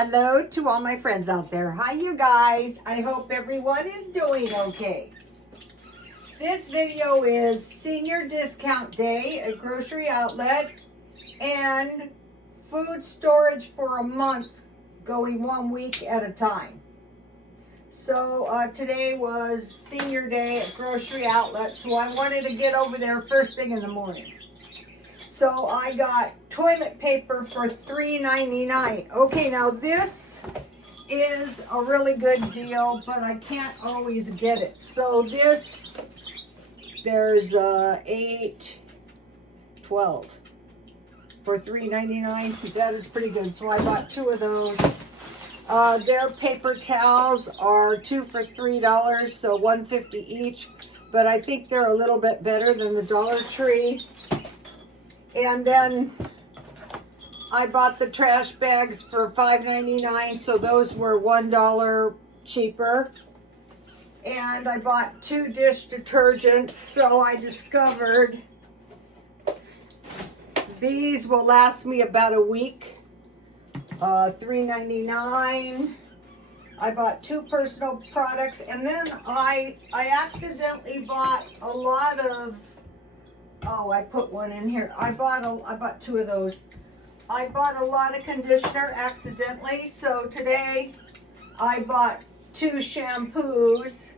Hello to all my friends out there. Hi, you guys. I hope everyone is doing okay. This video is Senior Discount Day at Grocery Outlet and food storage for a month going 1 week at a time. So today was Senior Day at Grocery Outlet, so I wanted to get over there first thing in the morning. So I got toilet paper for $3.99. Okay, now this is a really good deal, but I can't always get it. So this, there's 8, 12 for $3.99. That is pretty good. So I bought 2 of those. Their paper towels are 2 for $3, so $1.50 each. But I think they're a little bit better than the Dollar Tree. And then I bought the trash bags for $5.99, so those were $1 cheaper. And I bought 2 dish detergents, so I discovered these will last me about a week. $3.99. I bought 2 personal products, and then I accidentally bought a lot of. Oh, I put one in here. I bought 2 of those. I bought a lot of conditioner accidentally. So today I bought 2 shampoos.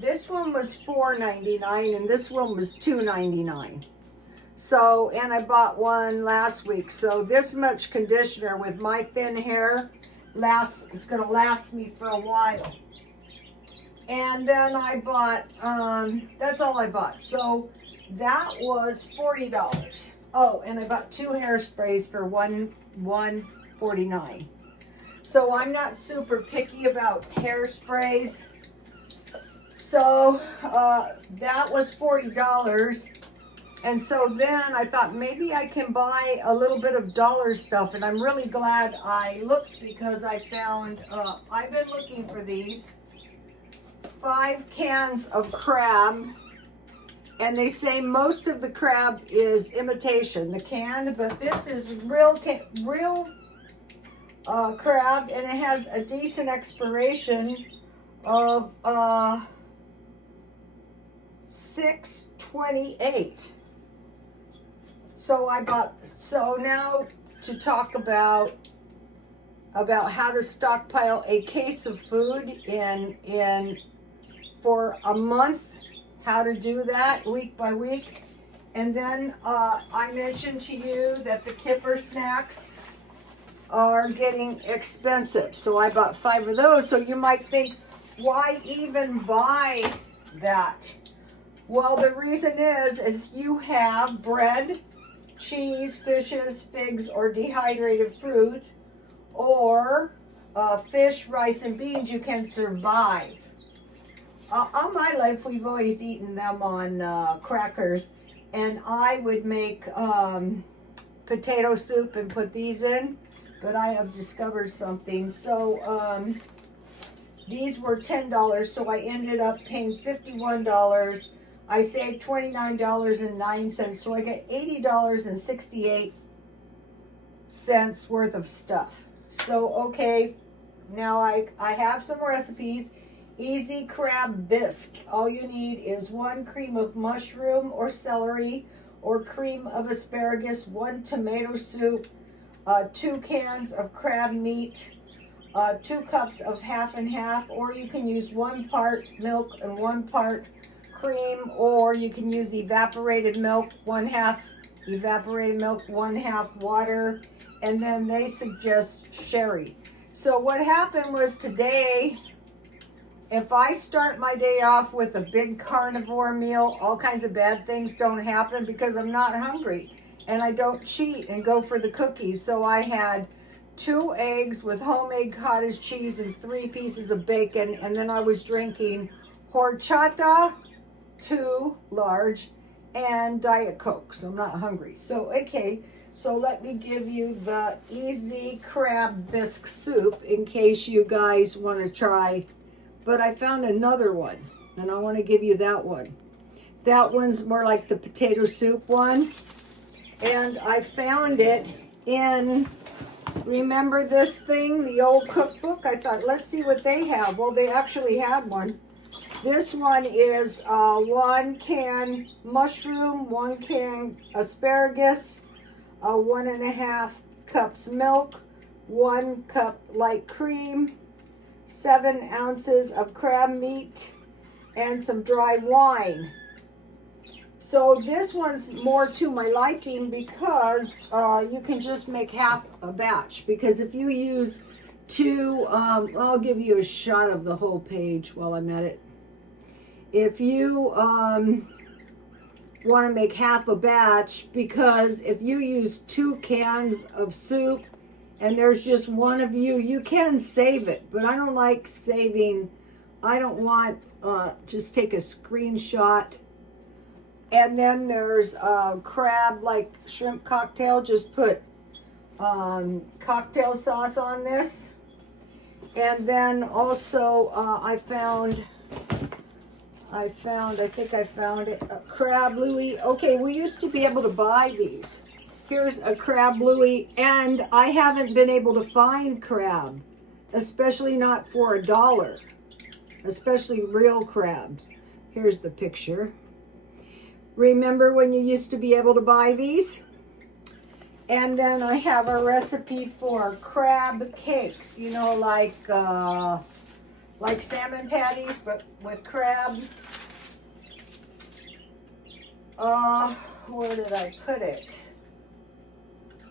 This one was $4.99 and this one was $2.99. So, and I bought one last week. So this much conditioner with my thin hair is going to last me for a while. And then I bought, that's all I bought. So that was $40. Oh, and I bought 2 hairsprays for $1.49. So I'm not super picky about hairsprays. So that was $40. And so then I thought maybe I can buy a little bit of dollar stuff. And I'm really glad I looked because I found, I've been looking for these. 5 cans of crab, and they say most of the crab is imitation, the canned, but this is real crab, and it has a decent expiration of 6/28. So so now to talk about how to stockpile a case of food for a month, how to do that week by week. And then I mentioned to you that the Kipper snacks are getting expensive. So I bought 5 of those. So you might think, why even buy that? Well, the reason is you have bread, cheese, fishes, figs, or dehydrated fruit, or fish, rice, and beans. You can survive. All my life, we've always eaten them on crackers, and I would make potato soup and put these in, but I have discovered something. So these were $10, so I ended up paying $51. I saved $29.09, so I got $80.68 worth of stuff. So, okay, now I have some recipes. Easy crab bisque. All you need is 1 cream of mushroom or celery or cream of asparagus, 1 tomato soup, 2 cans of crab meat, 2 cups of half and half, or you can use 1 part milk and 1 part cream, or you can use evaporated milk, 1/2 evaporated milk, 1/2 water, and then they suggest sherry. So what happened was today, if I start my day off with a big carnivore meal, all kinds of bad things don't happen because I'm not hungry and I don't cheat and go for the cookies. So I had 2 eggs with homemade cottage cheese and 3 pieces of bacon, and then I was drinking horchata, 2 large, and Diet Coke, so I'm not hungry. So, okay, so let me give you the easy crab bisque soup in case you guys want to try. But I found another one, and I want to give you that one. That one's more like the potato soup one. And I found it in Remember this thing, the old cookbook? I thought, let's see what they have. Well, they actually had one. This one is 1 can mushroom, 1 can asparagus, 1.5 cups milk, 1 cup light cream, 7 ounces of crab meat, and some dry wine. So this one's more to my liking because you can just make half a batch. Because if you use 2, I'll give you a shot of the whole page while I'm at it. If you want to make half a batch, because if you use 2 cans of soup and there's just one of you, you can save it. But I don't like saving. I don't want, just take a screenshot. And then there's crab, like shrimp cocktail. Just put cocktail sauce on this. And then also I think I found it, a crab louis. Okay, we used to be able to buy these. Here's a crab louis, and I haven't been able to find crab, especially not for $1, especially real crab. Here's the picture. Remember when you used to be able to buy these? And then I have a recipe for crab cakes, you know, like salmon patties, but with crab. Where did I put it?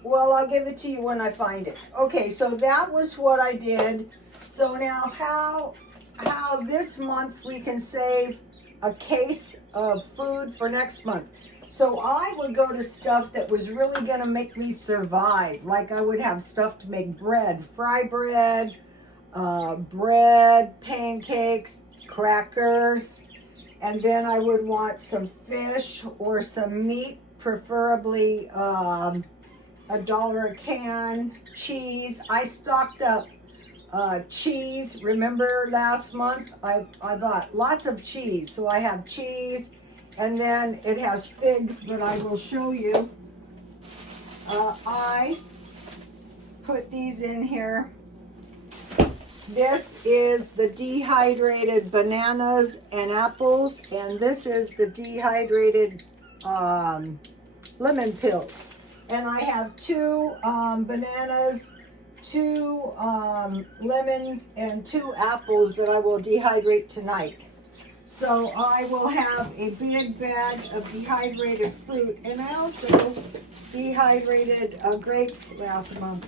Well, I'll give it to you when I find it. Okay, so that was what I did. So now how this month we can save a case of food for next month. So I would go to stuff that was really gonna make me survive. Like I would have stuff to make bread, fry bread, pancakes, crackers, and then I would want some fish or some meat, preferably $1 a can, cheese. I stocked up cheese. Remember last month I bought lots of cheese, so I have cheese, and then it has figs that I will show you. I put these in here. This is the dehydrated bananas and apples, and this is the dehydrated lemon pills. And I have 2 bananas, 2 lemons, and 2 apples that I will dehydrate tonight. So I will have a big bag of dehydrated fruit, and I also dehydrated grapes last month.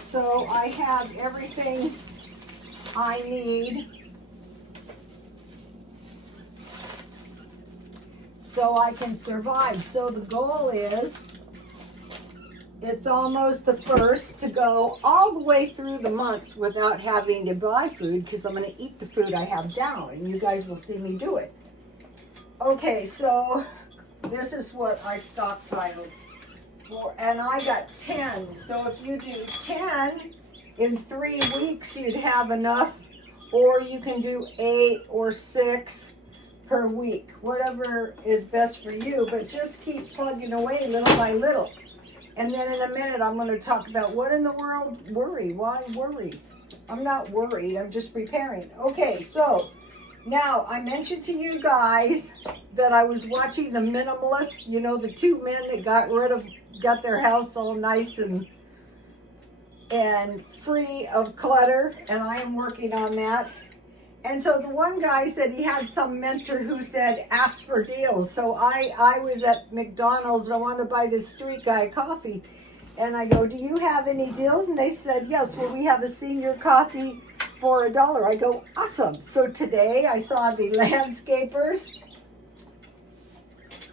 So I have everything I need so I can survive. So the goal is, it's almost the first, to go all the way through the month without having to buy food, because I'm going to eat the food I have down, and you guys will see me do it. Okay, so this is what I stockpiled for, and I got 10. So if you do 10 in 3 weeks, you'd have enough, or you can do 8 or 6 per week, whatever is best for you, but just keep plugging away little by little. And then in a minute, I'm going to talk about what in the world worry. Why worry? I'm not worried. I'm just preparing. Okay, so now I mentioned to you guys that I was watching The Minimalist. You know, the 2 men that got their house all nice and free of clutter. And I am working on that. And so the one guy said he had some mentor who said, ask for deals. So I was at McDonald's and I wanted to buy this street guy coffee. And I go, do you have any deals? And they said, yes, well, we have a senior coffee for $1. I go, awesome. So today I saw the landscapers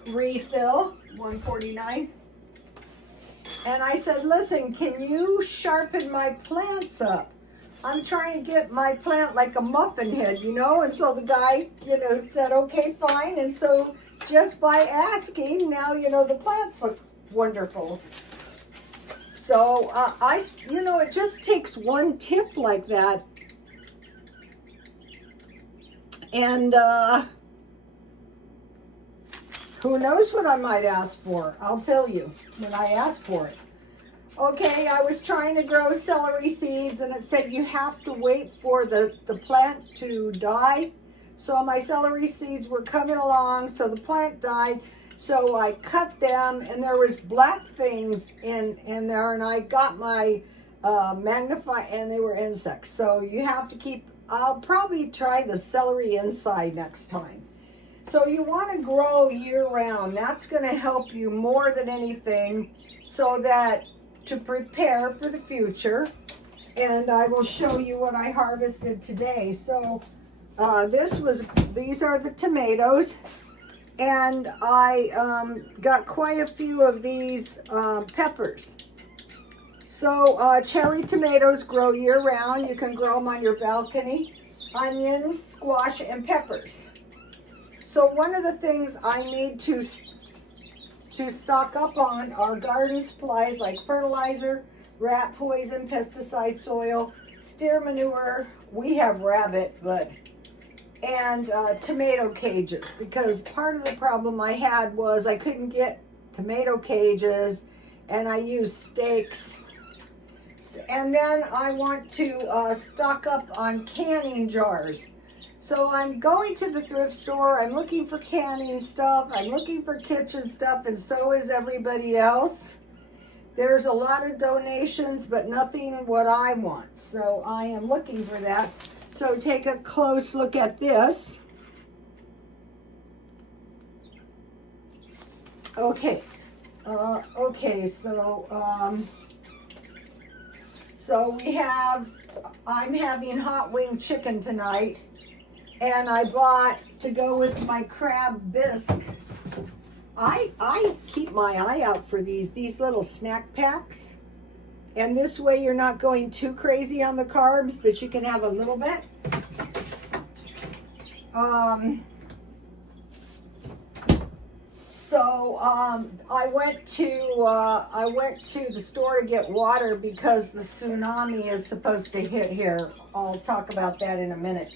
refill, $1.49. And I said, listen, can you sharpen my plants up? I'm trying to get my plant like a muffin head, you know? And so the guy, said, okay, fine. And so just by asking, now, the plants look wonderful. So it just takes one tip like that. And who knows what I might ask for? I'll tell you when I ask for it. Okay, I was trying to grow celery seeds and it said you have to wait for the plant to die. So my celery seeds were coming along, so the plant died. So I cut them and there was black things in there, and I got my and they were insects. So you have to keep, I'll probably try the celery inside next time. So you want to grow year round. That's going to help you more than anything, so that to prepare for the future. And I will show you what I harvested today. So these are the tomatoes, and I got quite a few of these peppers. So cherry tomatoes grow year round. You can grow them on your balcony. Onions, squash, and peppers. So one of the things I need to stock up on are garden supplies like fertilizer, rat poison, pesticide, soil, steer manure. We have rabbit, and tomato cages, because part of the problem I had was I couldn't get tomato cages, and I used stakes. And then I want to stock up on canning jars. So I'm going to the thrift store, I'm looking for canning stuff, I'm looking for kitchen stuff, and so is everybody else. There's a lot of donations, but nothing what I want. So I am looking for that. So take a close look at this. Okay, so I'm having hot wing chicken tonight. And I bought, to go with my crab bisque, I keep my eye out for these little snack packs. And this way you're not going too crazy on the carbs, but you can have a little bit. I went to the store to get water because the tsunami is supposed to hit here. I'll talk about that in a minute.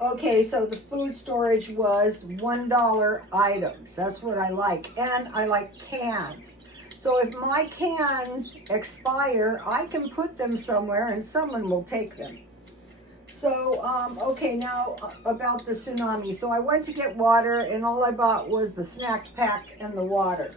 Okay, so the food storage was $1 items. That's what I like. And I like cans. So if my cans expire, I can put them somewhere and someone will take them. So, okay, now about the tsunami. So I went to get water, and all I bought was the snack pack and the water.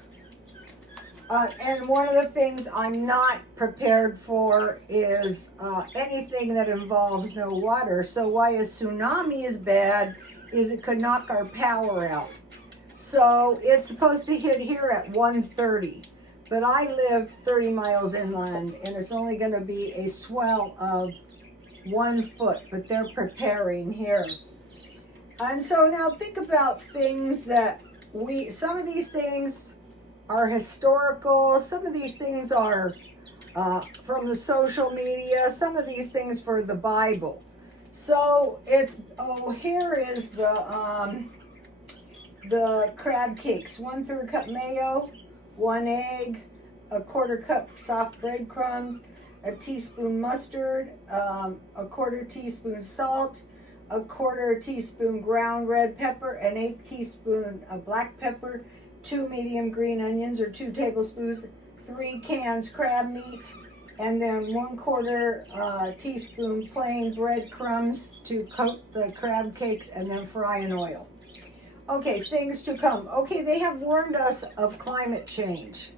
And one of the things I'm not prepared for is anything that involves no water. So why a tsunami is bad is it could knock our power out. So it's supposed to hit here at 1:30. But I live 30 miles inland, and it's only going to be a swell of 1 foot, but they're preparing here. And so now think about things that some of these things are historical, some of these things are from the social media, some of these things for the Bible. So here is the crab cakes. 1/3 cup mayo, 1 egg, a 1/4 cup soft breadcrumbs, a teaspoon mustard, a 1/4 teaspoon salt, a 1/4 teaspoon ground red pepper, an 1/8 teaspoon of black pepper, 2 medium green onions or 2 tablespoons, 3 cans crab meat, and then 1/4 teaspoon plain breadcrumbs to coat the crab cakes, and then fry in oil. Okay, things to come. Okay, they have warned us of climate change.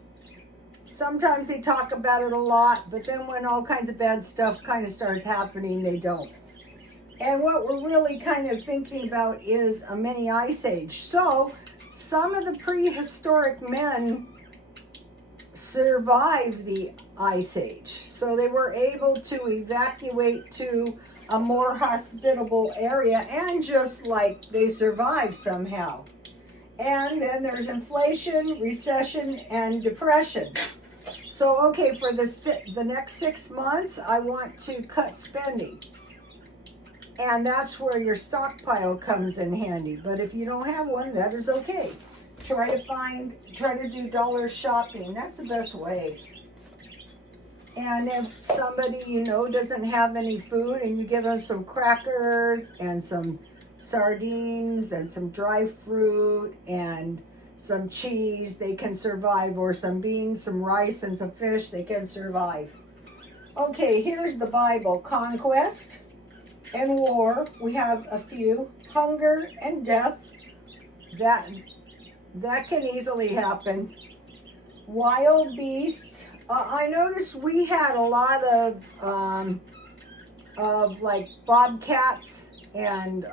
Sometimes they talk about it a lot, but then when all kinds of bad stuff kind of starts happening, they don't. And what we're really kind of thinking about is a mini ice age. So some of the prehistoric men survived the ice age. So they were able to evacuate to a more hospitable area, and just like they survived somehow. And then there's inflation, recession, and depression. So, okay, for the next 6 months, I want to cut spending. And that's where your stockpile comes in handy. But if you don't have one, that is okay. Try to do dollar shopping. That's the best way. And if somebody you know doesn't have any food, and you give them some crackers and some sardines and some dry fruit and some cheese, they can survive, or some beans, some rice, and some fish, they can survive. Okay, here's the Bible. Conquest and war, we have a few. Hunger and death, that can easily happen. Wild beasts, I noticed we had a lot of like bobcats and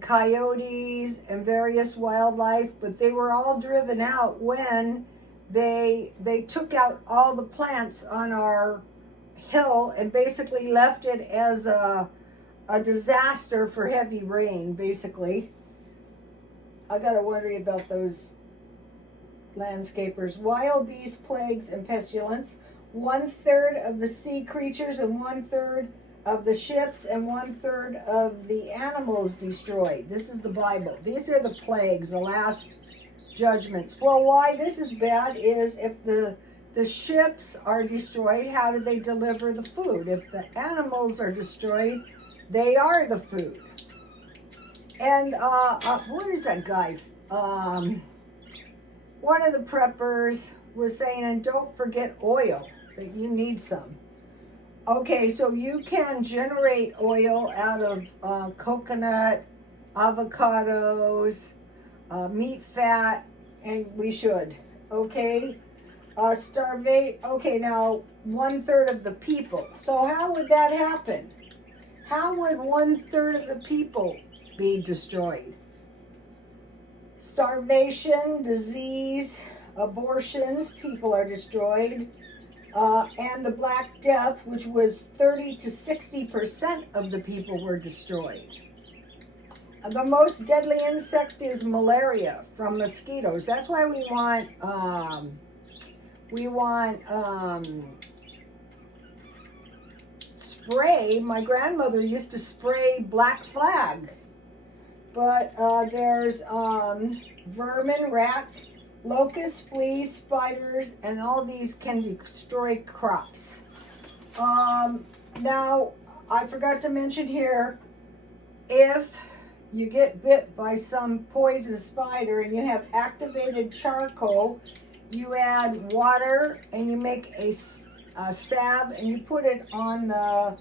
coyotes and various wildlife, but they were all driven out when they took out all the plants on our hill and basically left it as a disaster for heavy rain, basically. I gotta worry about those landscapers. Wild beast, plagues, and pestilence. 1/3 of the sea creatures and 1/3 of the ships and 1/3 of the animals destroyed. This is the Bible. These are the plagues, the last judgments. Well, why this is bad is if the ships are destroyed, how do they deliver the food? If the animals are destroyed, they are the food. And what is that guy? One of the preppers was saying, and don't forget oil, that you need some. Okay, so you can generate oil out of coconut, avocados, meat fat, and we should. Okay, okay, now 1/3 of the people. So how would that happen? How would 1/3 of the people be destroyed? Starvation, disease, abortions, people are destroyed. And the Black Death, which was 30 to 60% of the people were destroyed. The most deadly insect is malaria from mosquitoes. That's why we want spray. My grandmother used to spray Black Flag, but there's vermin, rats, locusts, fleas, spiders, and all these can destroy crops. Now, I forgot to mention here, if you get bit by some poison spider and you have activated charcoal, you add water and you make a salve and you put it on the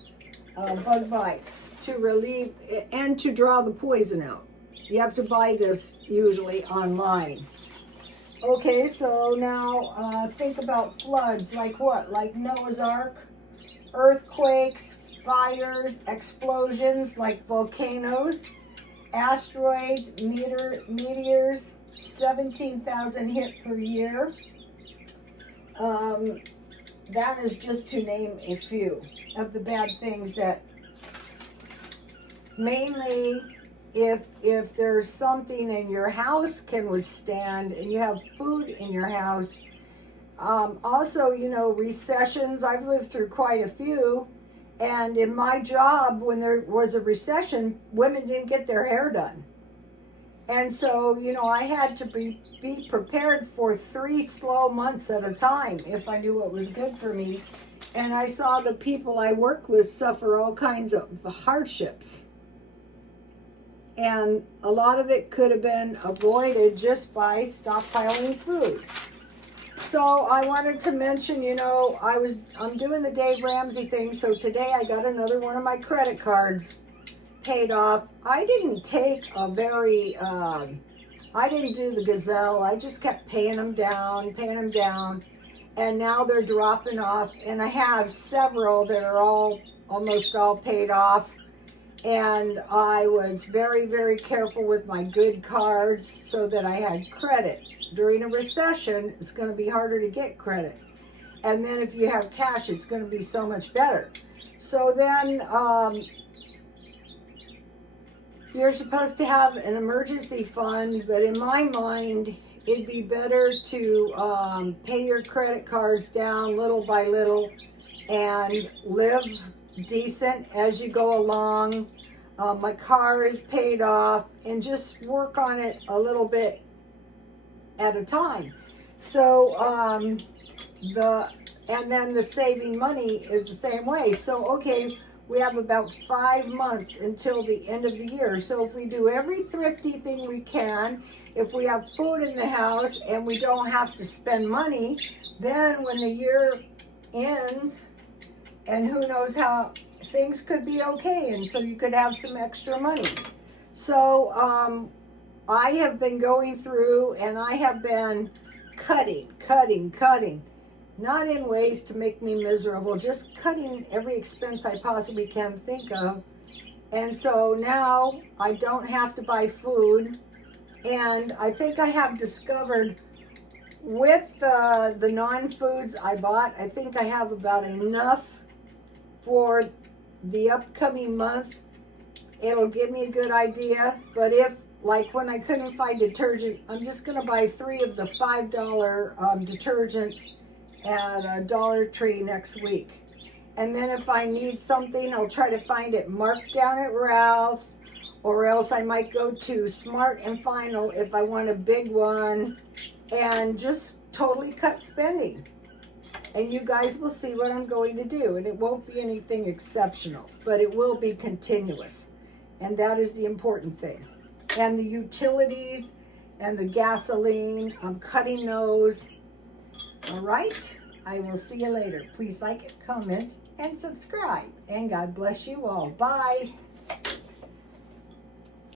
bug bites to relieve and to draw the poison out. You have to buy this usually online. Okay, so now think about floods. Like what? Like Noah's Ark, earthquakes, fires, explosions like volcanoes, asteroids, meteors, 17,000 hit per year. That is just to name a few of the bad things that mainly if there's something in your house can withstand and you have food in your house. Also, you know, recessions, I've lived through quite a few, and in my job when there was a recession, women didn't get their hair done. And so, you know, I had to be prepared for 3 slow months at a time if I knew what was good for me. And I saw the people I worked with suffer all kinds of hardships. And a lot of it could have been avoided just by stockpiling food. So I wanted to mention, you know, I'm doing the Dave Ramsey thing. So today I got another one of my credit cards paid off. I didn't take I didn't do the gazelle. I just kept paying them down. And now they're dropping off. And I have several that are almost all paid off. And I was very, very careful with my good cards so that I had credit. During a recession, it's going to be harder to get credit. And then if you have cash, it's going to be so much better. So then you're supposed to have an emergency fund, but in my mind, it'd be better to pay your credit cards down little by little and live decent as you go along. My car is paid off, and just work on it a little bit at a time. So and then the saving money is the same way. So okay, we have about 5 months until the end of the year. So if we do every thrifty thing we can, if we have food in the house and we don't have to spend money, then when the year ends, and who knows how, things could be okay, and so you could have some extra money. So I have been going through and I have been cutting, not in ways to make me miserable, just cutting every expense I possibly can think of. And so now I don't have to buy food, and I think I have discovered with the non-foods I bought, I think I have about enough for the upcoming month. It'll give me a good idea. But if, like when I couldn't find detergent, I'm just going to buy 3 of the $5 detergents at Dollar Tree next week. And then if I need something, I'll try to find it marked down at Ralph's, or else I might go to Smart and Final if I want a big one, and just totally cut spending. And you guys will see what I'm going to do, and it won't be anything exceptional, but it will be continuous, and that is the important thing. And the utilities and the gasoline, I'm cutting those. All right, I will see you later. Please like it, comment, and subscribe, and God bless you all. Bye.